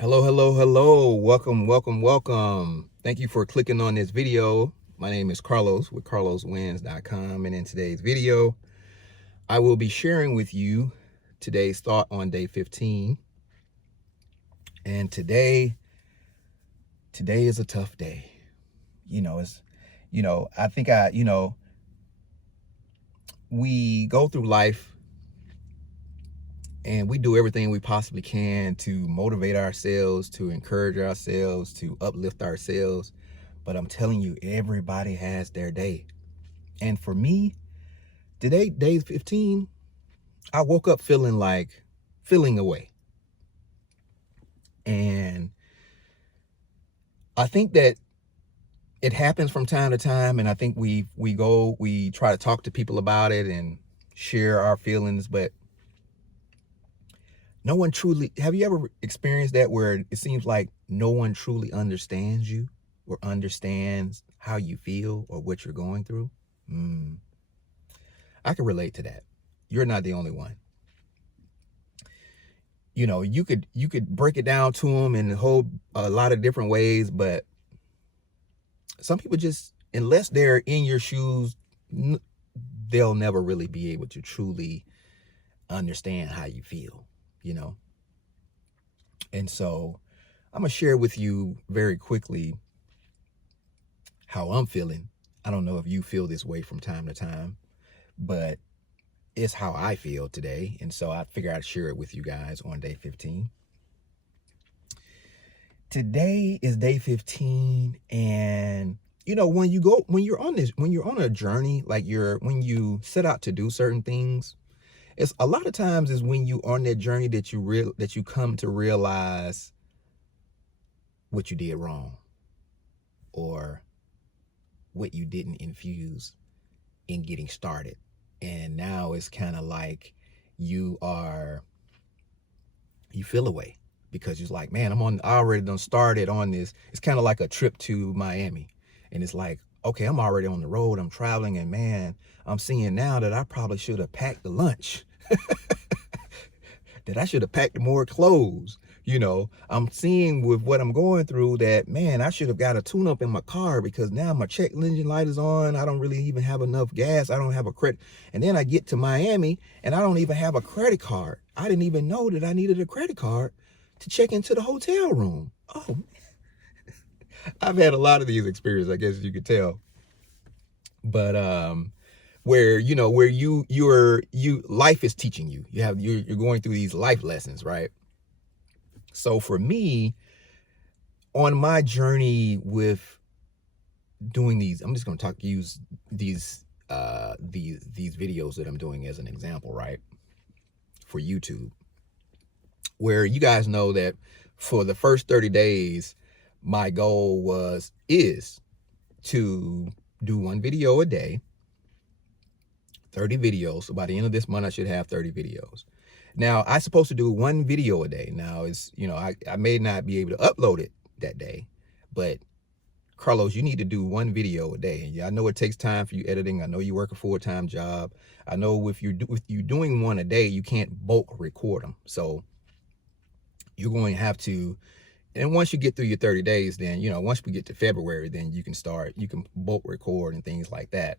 Hello, hello, hello. Welcome, welcome, welcome. Thank you for clicking on this video. My name is Carlos with carloswins.com, and in today's video, I will be sharing with you today's thought on day 15. And today is a tough day. I think we go through life and we do everything we possibly can to motivate ourselves, to encourage ourselves, to uplift ourselves. But I'm telling you, everybody has their day. And for me, today, day 15, I woke up feeling away. And I think that it happens from time to time. And I think we try to talk to people about it and share our feelings, but no one truly, have you ever experienced that where it seems like no one truly understands you or understands how you feel or what you're going through? I can relate to that. You're not the only one. You could break it down to them in a lot of different ways, but some people just, unless they're in your shoes, they'll never really be able to truly understand how you feel, And so I'm going to share with you very quickly how I'm feeling. I don't know if you feel this way from time to time, but it's how I feel today. And so I figured I'd share it with you guys on day 15. Today is day 15. And when you're on a journey, when you set out to do certain things, it's a lot of times is when you on that journey that you come to realize what you did wrong or what you didn't infuse in getting started. And now it's kind of like you feel away because you're like, man, I already done started on this. It's kind of like a trip to Miami. And it's like, okay, I'm already on the road. I'm traveling, and man, I'm seeing now that I probably should have packed the lunch. That I should have packed more clothes. I'm seeing with what I'm going through that, man, I should have got a tune up in my car because now my check engine light is on. I don't really even have enough gas. I don't have a credit. And then I get to Miami and I don't even have a credit card. I didn't even know that I needed a credit card to check into the hotel room. Oh, I've had a lot of these experiences, I guess you could tell. But where life is teaching you. You're going through these life lessons, right? So for me, on my journey with doing these, I'm just going to use these videos that I'm doing as an example, right? For YouTube, where you guys know that for the first 30 days, my goal is to do one video a day, 30 videos. So by the end of this month, I should have 30 videos. Now, I'm supposed to do one video a day. Now, I may not be able to upload it that day, but Carlos, you need to do one video a day. And I know it takes time for you editing. I know you work a full-time job. I know if you're doing one a day, you can't bulk record them. So you're going to have to, and once you get through your 30 days, then, once we get to February, then you can bulk record and things like that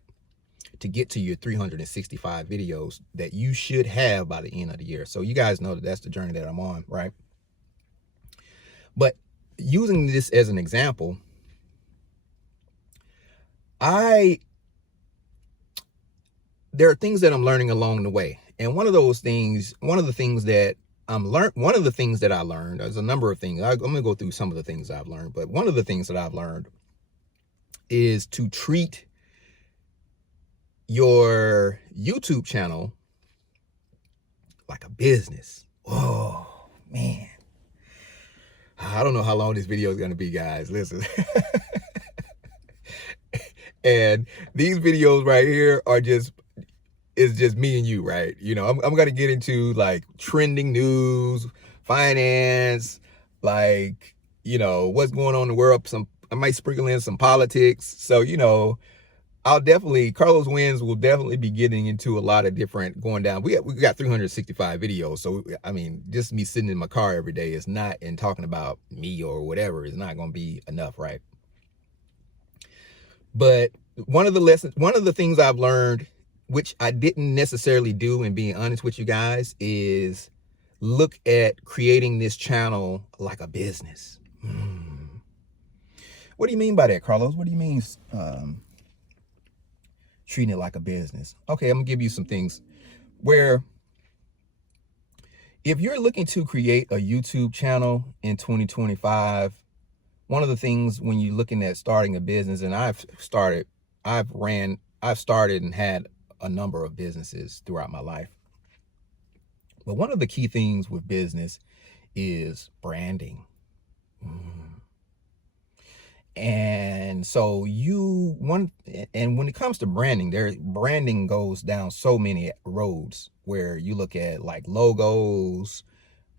to get to your 365 videos that you should have by the end of the year. So you guys know that that's the journey that I'm on, right? But using this as an example, there are things that I'm learning along the way. And one of the things that I learned, there's a number of things. I'm going to go through some of the things I've learned, but one of the things that I've learned is to treat your YouTube channel like a business. Oh, man. I don't know how long this video is going to be, guys. Listen. And these videos right here it's just me and you, right? I'm going to get into like trending news, finance, what's going on in the world. I might sprinkle in some politics. So, Carlos Wins will definitely be getting into a lot of different going down. We got 365 videos. So, I mean, just me sitting in my car every day is not, and talking about me or whatever is not going to be enough, right? But one of the things I've learned, which I didn't necessarily do, and being honest with you guys, is look at creating this channel like a business. What do you mean by that, Carlos? What do you mean treating it like a business? Okay, I'm gonna give you some things where if you're looking to create a YouTube channel in 2025, one of the things when you're looking at starting a business, and I've started and had a number of businesses throughout my life. But one of the key things with business is branding. And so when it comes to branding, branding goes down so many roads, where you look at like logos,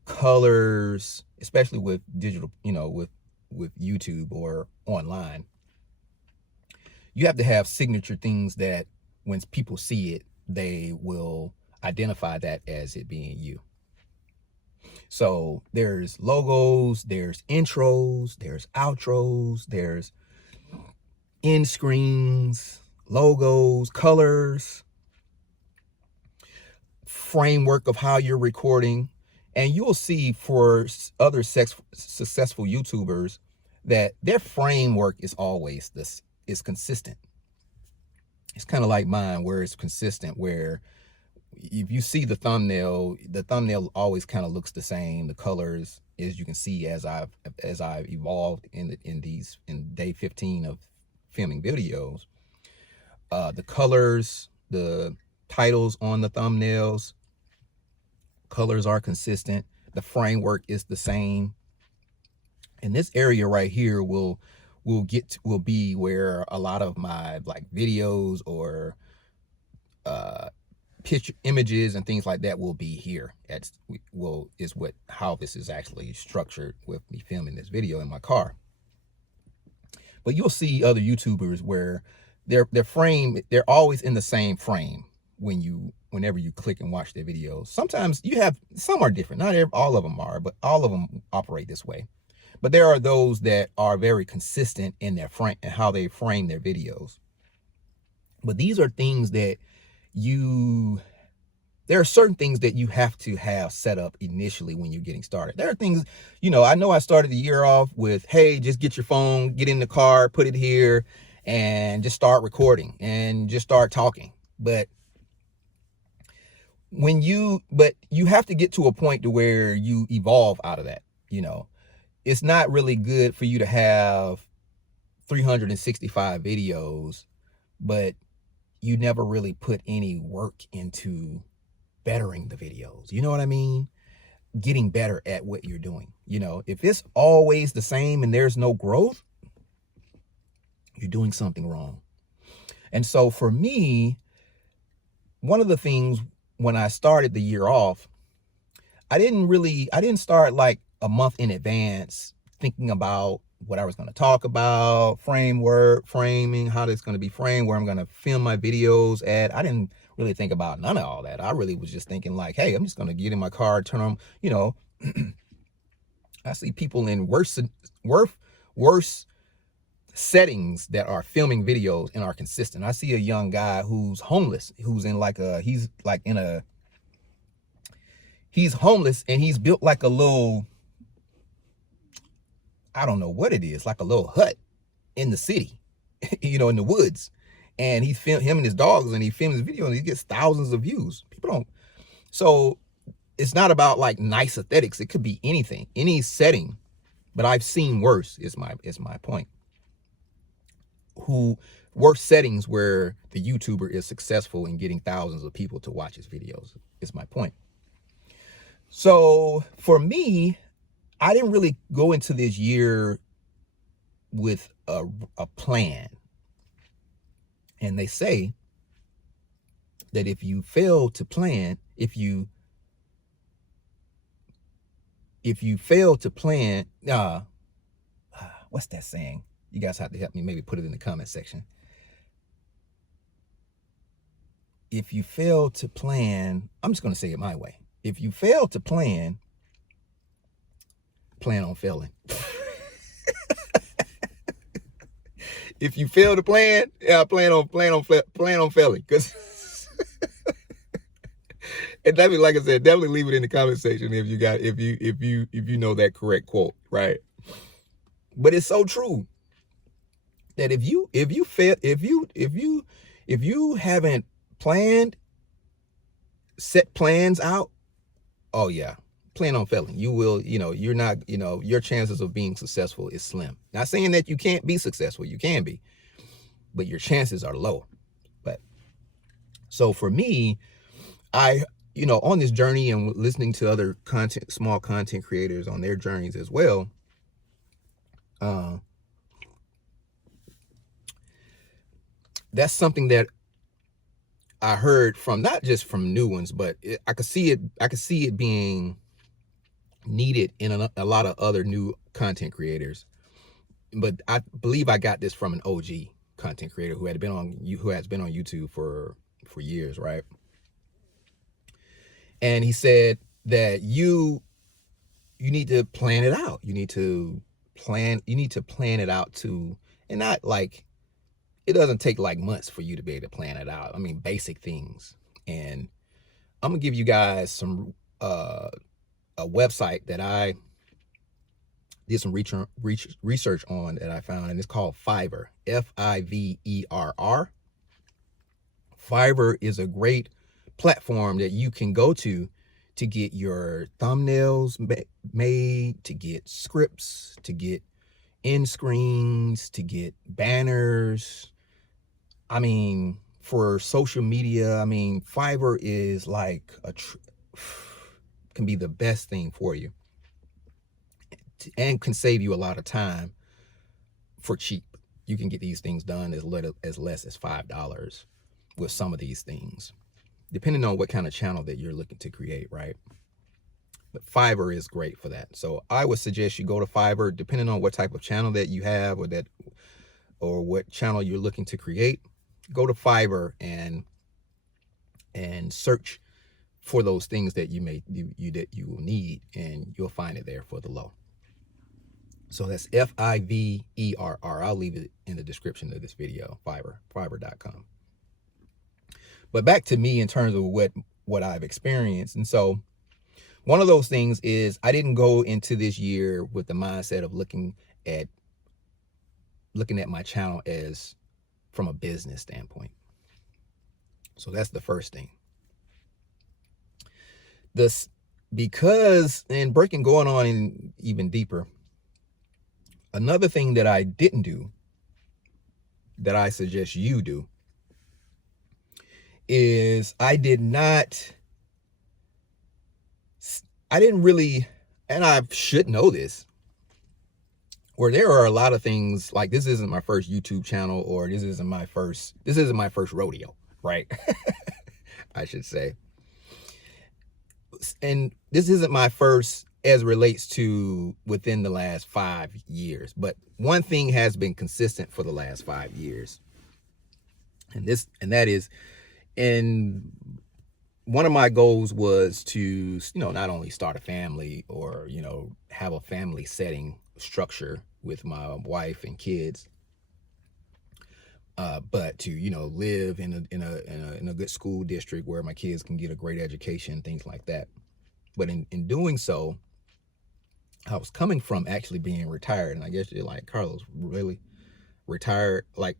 colors, especially with digital, with YouTube or online. You have to have signature things that when people see it, they will identify that as it being you. So there's logos, there's intros, there's outros, there's end screens, logos, colors, framework of how you're recording. And you'll see for other successful YouTubers that their framework is always is consistent. It's kind of like mine, where it's consistent, where if you see the thumbnail always kind of looks the same. The colors, as you can see, as I've evolved in day 15 of filming videos, the colors, the titles on the thumbnails, colors are consistent. The framework is the same. And this area right here will be where a lot of my like videos or picture images and things like that will be here. How this is actually structured with me filming this video in my car. But you'll see other YouTubers where they're always in the same frame whenever you click and watch their videos. Sometimes some are different, not all of them are, but all of them operate this way. But there are those that are very consistent in their frame and how they frame their videos. But these are things that there are certain things that you have to have set up initially when you're getting started. There are things, I know I started the year off with, hey, just get your phone, get in the car, put it here, and just start recording and just start talking. But you have to get to a point to where you evolve out of that. It's not really good for you to have 365 videos, but you never really put any work into bettering the videos. You know what I mean? Getting better at what you're doing. If it's always the same and there's no growth, you're doing something wrong. And so for me, one of the things when I started the year off, I didn't start like a month in advance thinking about what I was going to talk about, framing, how it's going to be framed, where I'm going to film my videos at. I didn't really think about none of all that. I really was just thinking like, hey, I'm just going to get in my car, turn on, I see people in worse settings that are filming videos and are consistent. I see a young guy who's homeless, he's homeless, and he's built like a little, I don't know what it is, like a little hut in the city, in the woods. And he filmed him and his dogs, and he films his video, and he gets thousands of views. So it's not about like nice aesthetics. It could be anything, any setting, but I've seen worse is my point. Worse settings where the YouTuber is successful in getting thousands of people to watch his videos is my point. So for me, I didn't really go into this year with a plan. And they say that if you fail to plan, what's that saying? You guys have to help me, maybe put it in the comment section. if you fail to plan, I'm just going to say it my way. If you fail to plan on failing. If you fail to plan, yeah, plan on failing. Because and definitely, like I said, definitely leave it in the comment section if you know that correct quote, right? But it's so true that if you haven't planned, set plans out, oh yeah, plan on failing. You will, you're not, your chances of being successful is slim. Not saying that you can't be successful, you can be, but your chances are low. But so for me, I, on this journey and listening to other small content creators on their journeys as well, that's something that I heard from, not just from new ones, but I could see it being needed in a lot of other new content creators. But I believe I got this from an OG content creator who has been on YouTube for years, right? And he said that you need to plan it out. You need to plan it out too, and not like, it doesn't take like months for you to be able to plan it out. I mean, basic things. And I'm gonna give you guys some a website that I did some research on that I found, and it's called Fiverr. Fiverr. Fiverr is a great platform that you can go to get your thumbnails made, to get scripts, to get end screens, to get banners. I mean, for social media, I mean, Fiverr is like can be the best thing for you, and can save you a lot of time for cheap. You can get these things done as less as $5 with some of these things, depending on what kind of channel that you're looking to create, right? But Fiverr is great for that. So I would suggest you go to Fiverr, depending on what type of channel that you have, or what channel you're looking to create. Go to Fiverr and search for those things that you will need, and you'll find it there for the low. So that's Fiverr. I'll leave it in the description of this video. Fiverr.com. But back to me in terms of what I've experienced. And so one of those things is, I didn't go into this year with the mindset of looking at my channel as from a business standpoint. So that's the first thing. Because, and going on in even deeper, another thing that I didn't do, that I suggest you do, is I didn't really, and I should know this, where there are a lot of things like, this isn't my first YouTube channel, or this isn't my first rodeo, right? I should say. And this isn't my first as relates to within the last 5 years, but one thing has been consistent for the last 5 years. And that is, and one of my goals was to, not only start a family, or, have a family setting structure with my wife and kids, but to, live in a good school district where my kids can get a great education, things like that. But in doing so, I was coming from actually being retired. And I guess you're like, Carlos, really? Retired? Like,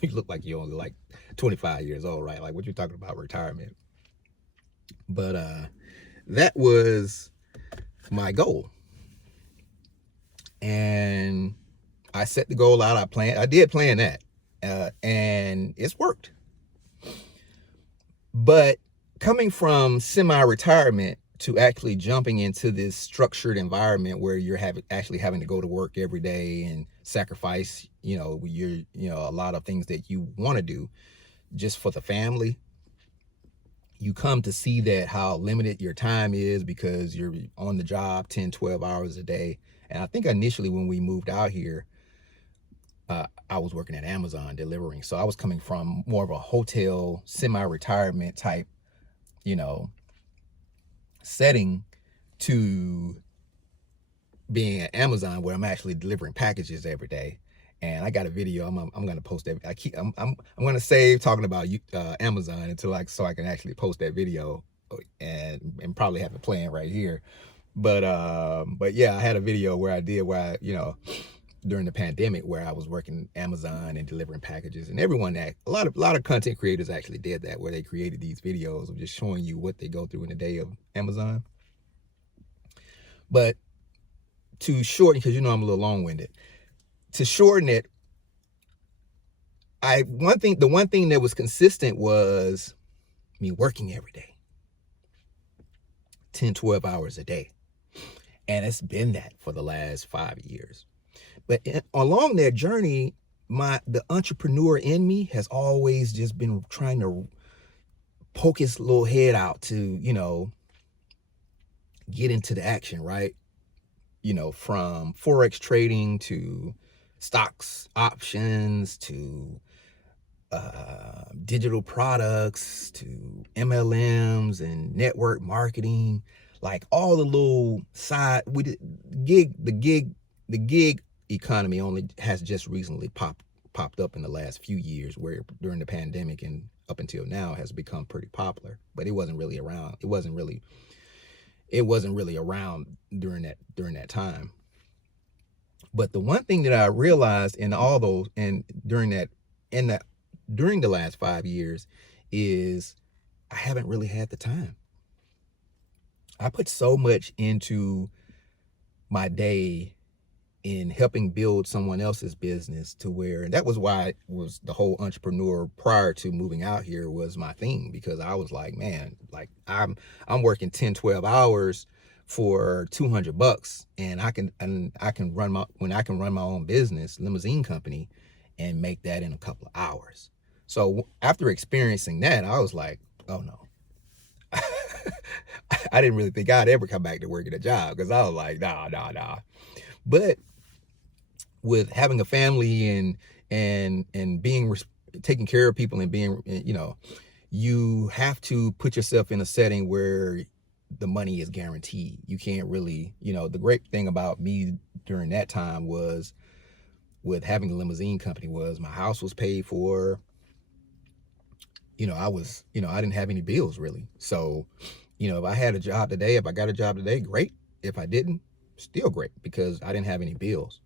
you look like you're only like 25 years old, right? Like, what you talking about retirement? But that was my goal. And I set the goal out. I did plan that. And it's worked. But coming from semi-retirement to actually jumping into this structured environment where you're actually having to go to work every day and sacrifice, a lot of things that you want to do just for the family, you come to see that how limited your time is, because you're on the job 10, 12 hours a day. And I think initially when we moved out here, I was working at Amazon delivering. So I was coming from more of a hotel, semi-retirement type, you know, setting to being at Amazon where I'm actually delivering packages every day. And I got a video. I'm gonna post that. I'm gonna save talking about Amazon until so I can actually post that video and probably have it playing right here. But yeah, I had a video where during the pandemic where I was working Amazon and delivering packages, and a lot of content creators actually did that, where they created these videos of just showing you what they go through in a day of Amazon. But to shorten, because I'm a little long-winded, to shorten it, the one thing that was consistent was me working every day, 10, 12 hours a day. And it's been that for the last 5 years. But along that journey, the entrepreneur in me has always just been trying to poke his little head out to, get into the action, right? From Forex trading to stocks, options, to digital products, to MLMs and network marketing, like all the little side. The gig economy only has just recently popped up in the last few years, where during the pandemic and up until now has become pretty popular, but it wasn't really around. It wasn't really around during that time. But the one thing that I realized in all those, and during the last 5 years, is I haven't really had the time. I put so much into my day in helping build someone else's business, to where, and that was why the whole entrepreneur prior to moving out here was my thing, because I was like, man, like I'm working 10, 12 hours for $200, and I can run my own business, limousine company, and make that in a couple of hours. So after experiencing that, I was like, oh no. I didn't really think I'd ever come back to working a job, because I was like, nah. But with having a family and being taking care of people and being, you have to put yourself in a setting where the money is guaranteed. You can't really, the great thing about me during that time was, with having the limousine company, was my house was paid for. I didn't have any bills really. So, if I had a job today, if I got a job today, great. If I didn't, still great, because I didn't have any bills.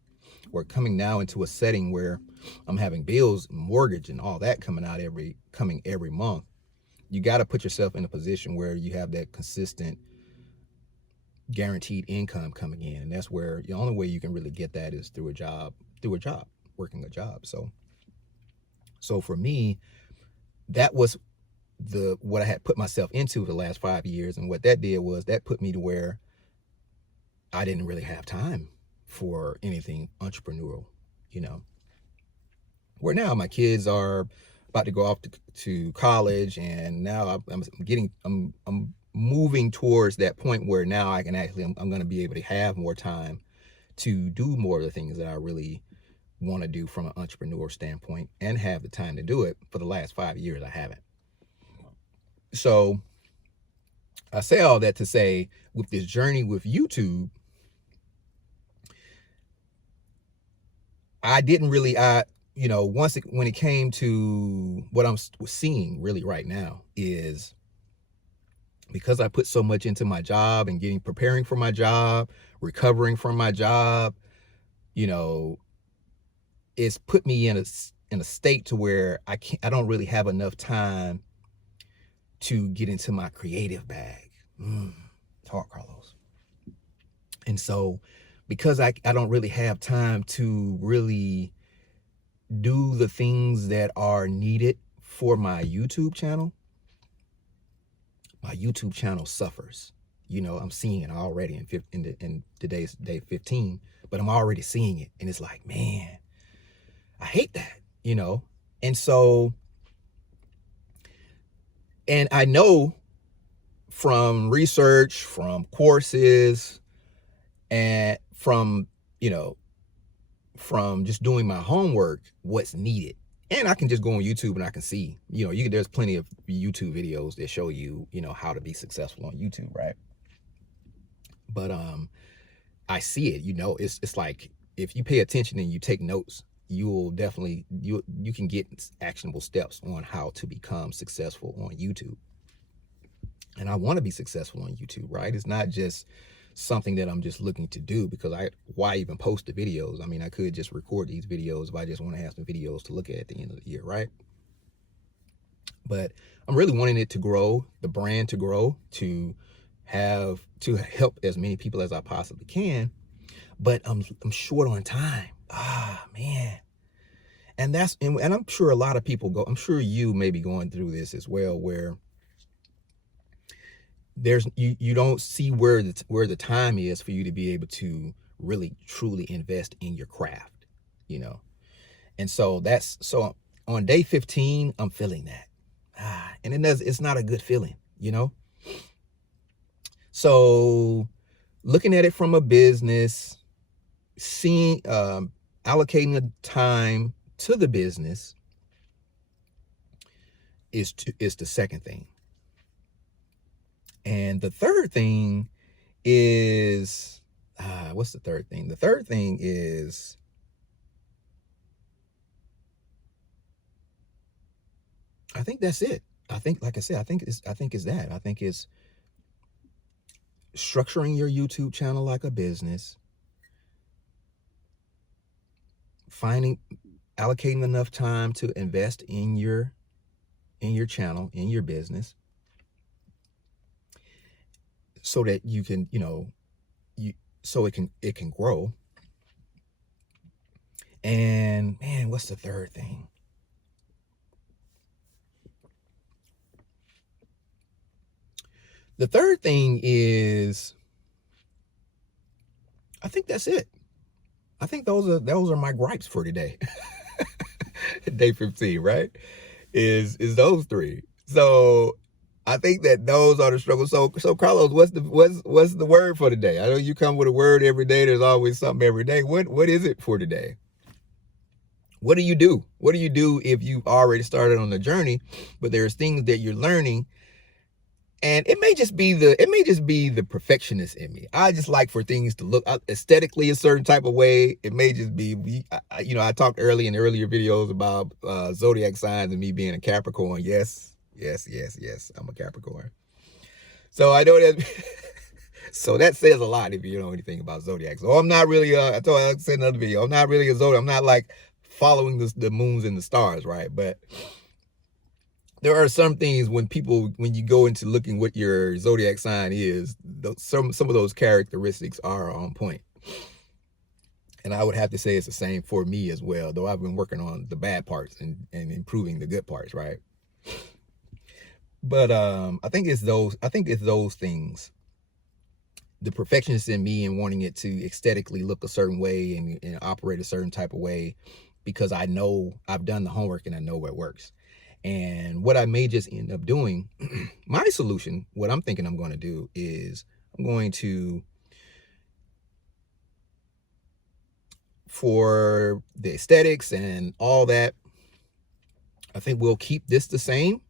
We're coming now into a setting where I'm having bills, mortgage, and all that coming every month. You got to put yourself in a position where you have that consistent, guaranteed income coming in, and that's where the only way you can really get that is through a job, working a job. So for me, that was what I had put myself into the last 5 years, and what that did was that put me to where I didn't really have time for anything entrepreneurial, where now my kids are about to go off to college, and now I'm moving towards that point where now I'm going to be able to have more time to do more of the things that I really want to do from an entrepreneur standpoint, and have the time to do it. For the last 5 years, I haven't. So I say all that to say, with this journey with YouTube, I didn't really, when it came to what I'm seeing really right now, is because I put so much into my job and preparing for my job, recovering from my job, it's put me in a state to where I don't really have enough time to get into my creative bag. Talk, Carlos. And so, because I don't really have time to really do the things that are needed for my YouTube channel suffers. I'm seeing it already in today's day 15, but I'm already seeing it, and it's like, man, I hate that, And so, and I know from research, from courses, and from, from just doing my homework what's needed. And I can just go on YouTube and I can see, there's plenty of YouTube videos that show you, how to be successful on YouTube, right? But I see it, it's like if you pay attention and you take notes, you will definitely, you can get actionable steps on how to become successful on YouTube. And I want to be successful on YouTube, right? It's not just something that I'm just looking to do because why even post the videos? I mean, I could just record these videos if I just want to have some videos to look at the end of the year, right? But I'm really wanting it to grow, the brand to grow, to help as many people as I possibly can. But I'm short on time. Man. And I'm sure a lot of people I'm sure you may be going through this as well, where you don't see where the time is for you to be able to really truly invest in your craft, and so on day 15 I'm feeling that, and it's not a good feeling, so looking at it from a business, seeing allocating the time to the business is the second thing. And the third thing is, what's the third thing? The third thing is, I think that's it. I think, like I said, I think it's that. I think it's structuring your YouTube channel like a business, allocating enough time to invest in your channel, in your business, so that you can, so it can grow. And man, what's the third thing? The third thing is, I think that's it. I think those are my gripes for today. Day 15, right? Is those three. So I think that those are the struggles. So Carlos, what's the word for today? I know you come with a word every day. There's always something every day. What is it for today? What do you do? What do you do if you've already started on the journey, but there's things that you're learning? And it may just be the perfectionist in me. I just like for things to look aesthetically a certain type of way. It may just be, I talked in earlier videos about zodiac signs and me being a Capricorn. Yes, I'm a Capricorn. So I know that. So that says a lot if you know anything about zodiac. So I'm not really, I said in another video, I'm not really a zodiac. I'm not like following the moons and the stars, right? But there are some things when you go into looking what your zodiac sign is, some of those characteristics are on point. And I would have to say it's the same for me as well, though I've been working on the bad parts and improving the good parts, right? But I think it's those things. The perfectionist in me and wanting it to aesthetically look a certain way and operate a certain type of way, because I know I've done the homework and I know what works. And what I may just end up doing, my solution, what I'm thinking I'm going to do is I'm going to, for the aesthetics and all that, I think we'll keep this the same.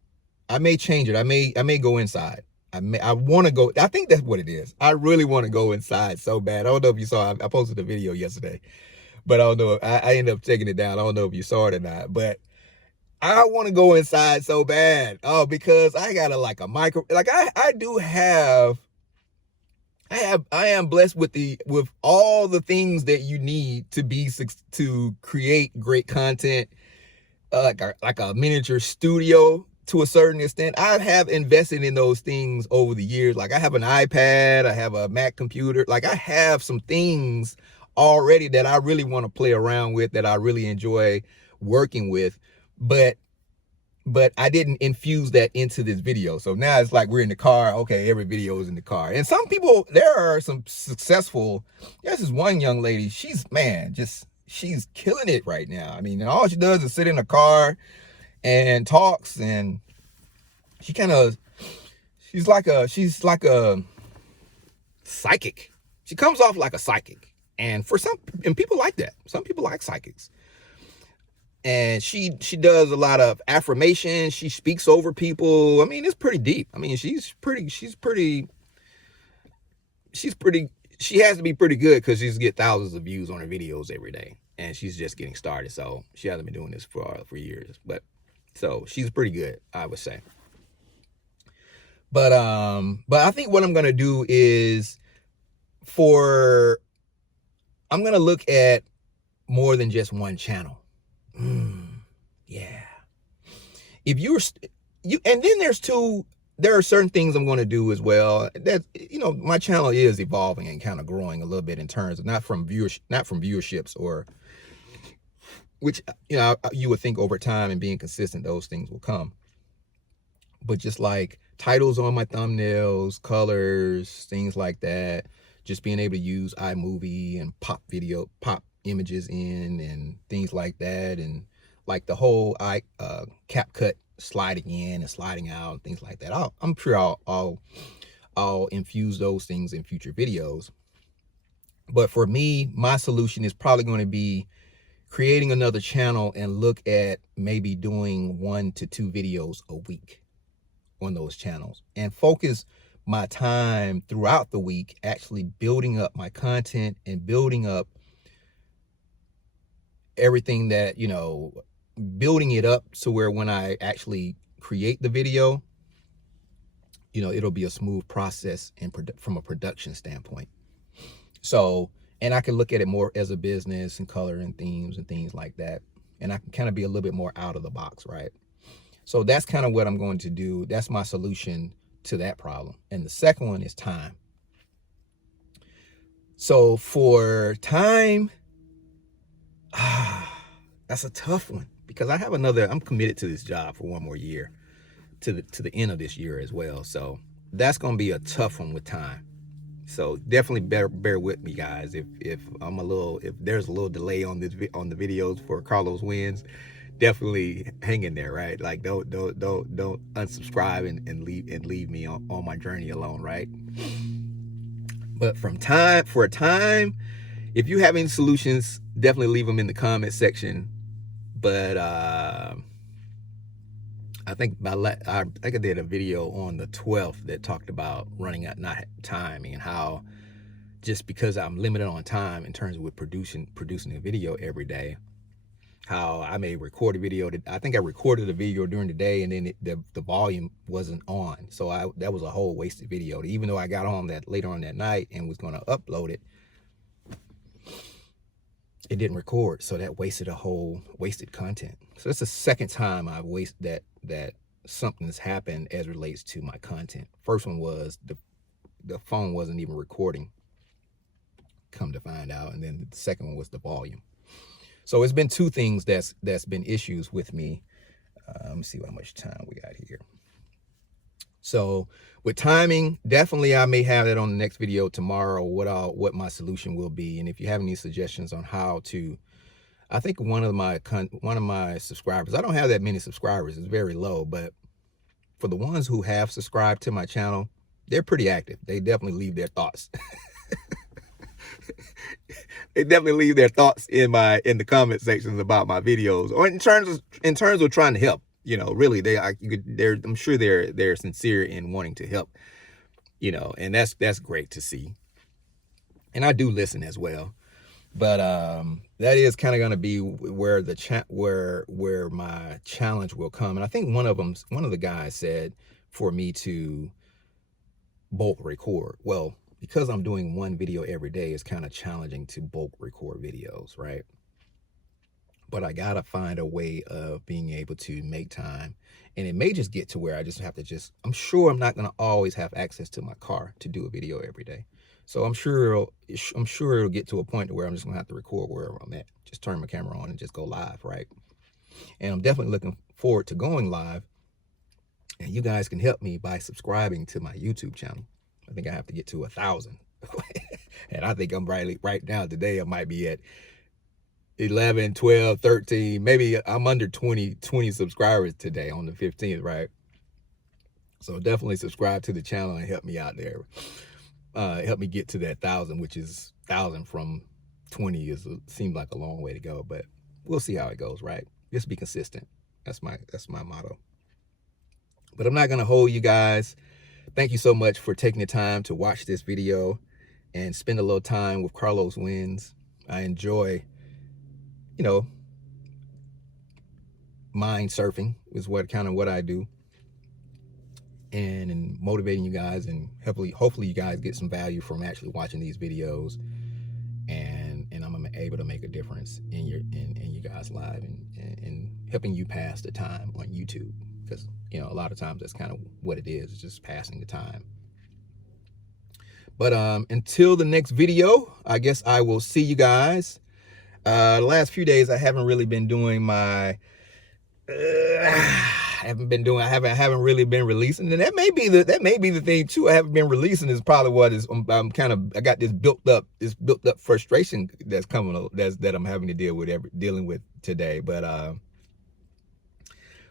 I may change it. I may go inside. I want to go. I think that's what it is. I really want to go inside so bad. I don't know if you saw, I posted a video yesterday, but I don't know. I ended up taking it down. I don't know if you saw it or not, but I want to go inside so bad. Oh, because I got a micro, like I am blessed with all the things that you need to create great content, like a miniature studio to a certain extent. I have invested in those things over the years. Like I have an iPad, I have a Mac computer. Like I have some things already that I really want to play around with, that I really enjoy working with. But I didn't infuse that into this video. So now it's like we're in the car. Okay, every video is in the car. And some people, there are some successful, there's this one young lady, she's killing it right now. I mean, and all she does is sit in a car and talks, and she's like a psychic. She comes off like a psychic. And people like that. Some people like psychics. And she does a lot of affirmation. She speaks over people. I mean, it's pretty deep. I mean, she has to be pretty good because she's get thousands of views on her videos every day. And she's just getting started. So she hasn't been doing this for years. But so she's pretty good, I would say. But I think what I'm gonna do is I'm gonna look at more than just one channel. Yeah. If and then there are certain things I'm going to do as well. That, my channel is evolving and kind of growing a little bit in terms of not from viewerships, or which, you would think over time and being consistent, those things will come. But just like titles on my thumbnails, colors, things like that, just being able to use iMovie and pop images in and things like that, and like the whole CapCut sliding in and sliding out and things like that. I'm sure I'll infuse those things in future videos. But for me, my solution is probably going to be creating another channel and look at maybe doing 1 to 2 videos a week on those channels, and focus my time throughout the week actually building up my content and building up everything that, building it up to where when I actually create the video, it'll be a smooth process from a production standpoint. So, and I can look at it more as a business and color and themes and things like that. And I can kind of be a little bit more out of the box, right? So that's kind of what I'm going to do. That's my solution to that problem. And the second one is time. So for time, that's a tough one, because I'm committed to this job for 1 more year, to the end of this year as well. So that's going to be a tough one with time. So definitely bear with me, guys. If there's a little delay on the videos for Carlos Wins, definitely hang in there, right? Like don't unsubscribe and leave me on my journey alone, right? But for a time, if you have any solutions, definitely leave them in the comment section. But I think I did a video on the 12th that talked about running out not time, and how just because I'm limited on time in terms of with producing a video every day, how I may record a video I think I recorded a video during the day, and then the volume wasn't on, so that was a whole wasted video. Even though I got on that later on that night and was going to upload it, it didn't record, so that wasted content. So that's the second time I've wasted that something's happened as relates to my content. First one was the phone wasn't even recording, come to find out, and then the second one was the volume. So it's been 2 things that's been issues with me. Let me see how much time we got here. So with timing, definitely I may have that on the next video tomorrow, what my solution will be. And if you have any suggestions on how to, I think one of my subscribers, I don't have that many subscribers, it's very low, but for the ones who have subscribed to my channel, they're pretty active. They definitely leave their thoughts. They definitely leave their thoughts in the comment sections about my videos, or in terms of trying to help. Really, I'm sure they're sincere in wanting to help. And that's great to see. And I do listen as well. But that is kind of going to be where where my challenge will come. And I think one of the guys said for me to bulk record. Well, because I'm doing 1 video every day, it's kind of challenging to bulk record videos, right? But I gotta find a way of being able to make time. And it may just get to where I just have to I'm sure I'm not gonna always have access to my car to do a video every day. So I'm sure it'll get to a point where I'm just gonna have to record wherever I'm at. Just turn my camera on and just go live, right? And I'm definitely looking forward to going live. And you guys can help me by subscribing to my YouTube channel. I think I have to get to 1,000. And I think I'm right now today, I might be at 11, 12, 13, maybe I'm under 20 subscribers today on the 15th, right? So definitely subscribe to the channel and help me out there. Help me get to that 1,000, which is 1,000 from 20 seems like a long way to go, but we'll see how it goes, right? Just be consistent. That's my motto. But I'm not gonna hold you guys. Thank you so much for taking the time to watch this video and spend a little time with Carlos Wins. I enjoy, you know, mind surfing is what I do, and motivating you guys, and hopefully you guys get some value from actually watching these videos, and I'm able to make a difference in your guys' life, and helping you pass the time on YouTube, because a lot of times that's kind of what it is. It's just passing the time. But until the next video, I guess I will see you guys. The last few days I haven't really been doing my I haven't really been releasing, and that may be the thing too. I haven't been releasing is probably what is. I got this built up frustration that's coming, that I'm having to dealing with today. But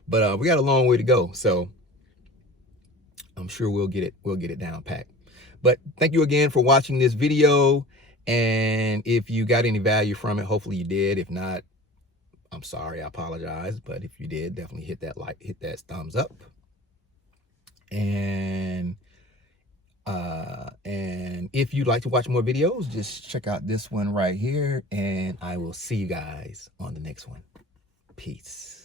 we got a long way to go, so I'm sure we'll get it down packed. But thank you again for watching this video, and if you got any value from it, hopefully you did. If not, I'm sorry, I apologize. But if you did, definitely hit that hit that thumbs up. And if you'd like to watch more videos, just check out this one right here, and I will see you guys on the next one. Peace.